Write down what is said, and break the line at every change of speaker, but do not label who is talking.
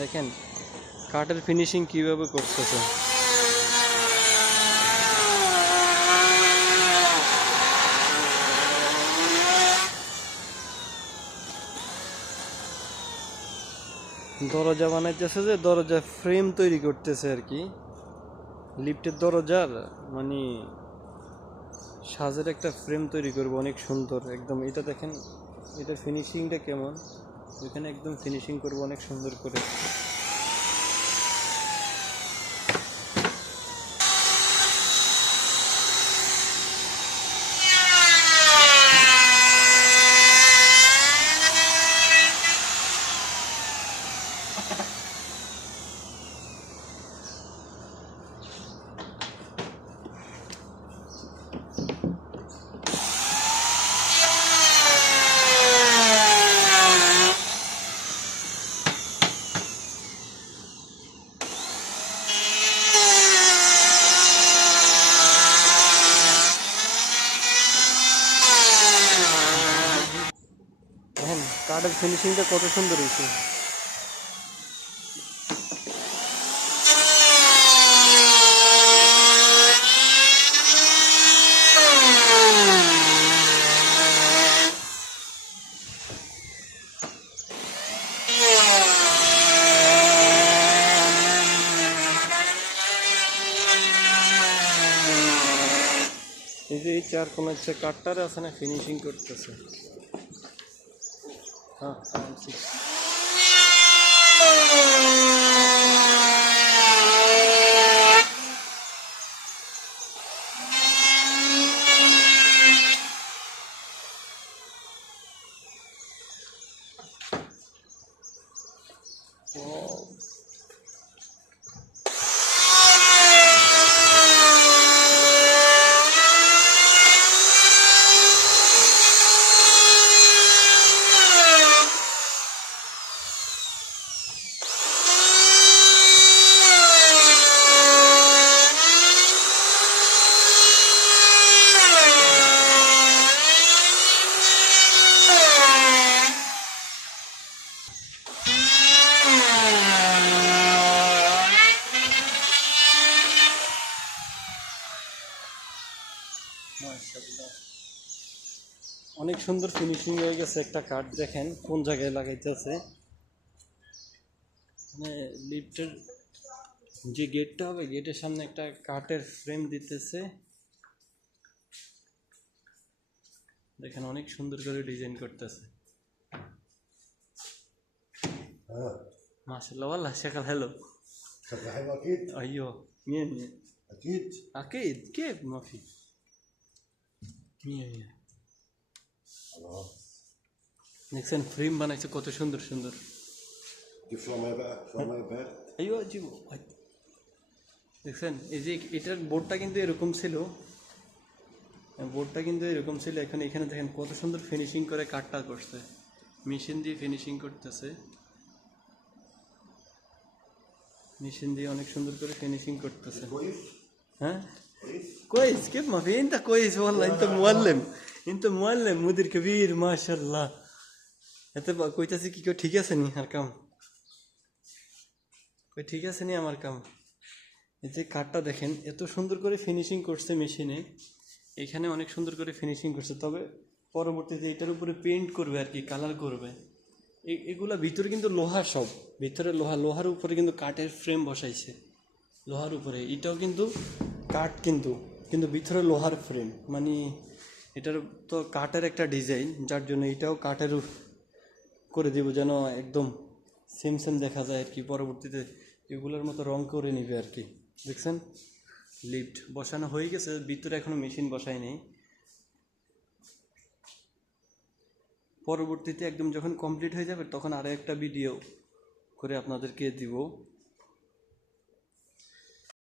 দেখেন, কাঠের ফিনিশিং কীভাবে করতেছে। দরজা বানাইতেছে যে, দরজা ফ্রেম তৈরি করতেছে আর কি। লিফটের দরজার মানে সাজের একটা ফ্রেম তৈরি করব, অনেক সুন্দর, একদম। এটা দেখেন, এটা ফিনিশিংটা কেমন? এখানে একদম ফিনিশিং করব অনেক সুন্দর করে দেখেন কাঠের ফিনিশিংটা কত সুন্দর হয়েছে। এই যে এই চার কোন হচ্ছে কাঠটার আছে না ফিনিশিং করতেছে। 4, 5, 6. Whoa. অনেক সুন্দর ফিনিশিং হয়ে গেছে একটা কাঠ দেখেন কোন জায়গায় লাগাইতেছে মানে লিফটের যে গেটটা হবে গেটের সামনে একটা কাঠের ফ্রেম দিতেছে দেখেন অনেক সুন্দর করে ডিজাইন করতেছে
اه
মাশাআল্লাহ والله شغل حلو
شكله حلو اكيد
ايوه مية مية
اكيد
اكيد كيف ما في مية مية
خلاص
দেখছেন ফ্রেম বানাইছে কত সুন্দর সুন্দর দেখছেন এই যে এটার বোর্ডটা কিন্তু এরকম ছিল বোর্ডটা কিন্তু এরকম ছিল এখন এখানে দেখেন কত সুন্দর ফিনিশিং করে কাটটা করছে মেশিন দিয়ে ফিনিশিং করতেছে মেশিন দিয়ে অনেক সুন্দর করে ফিনিশিং করতেছে হ্যাঁ
كويس
كويس كيف ما في انت كويس والله انت معلم انت معلم مدير كبير ما شاء الله এত কইতাছি কি কেউ ঠিক আছে নি আর কাম কই ঠিক আছে নি আমার কাম এই যে কাঠটা দেখেন এত সুন্দর করে ফিনিশিং করছে মেশিনে এখানে অনেক সুন্দর করে ফিনিশিং করছে তবে পরবর্তীতে এটার উপরে পেইন্ট করবে আর কি কালার করবে এ- এগুলা ভিতরে কিন্তু লোহা সব ভিতরে লোহা লোহার উপরে কিন্তু কাঠের ফ্রেম বসাইছে লোহার উপরে এটাও কিন্তু কাঠ কিন্তু কিন্তু ভিতরে লোহার ফ্রেম মানে এটার তো কাঠের একটা ডিজাইন যার জন্য এটাও কাঠের করে দিব যেন একদম সেম সেম দেখা যায় আর কি। পরবর্তীতে এগুলোর মতো রং করে নিবে আর কি। দেখছেন? লিফট বসানো হয়ে গেছে, ভিতরে এখনও মেশিন বসায় নেই। পরবর্তীতে একদম যখন কমপ্লিট হয়ে যাবে, তখন আরও একটা ভিডিও করে আপনাদেরকে দিব।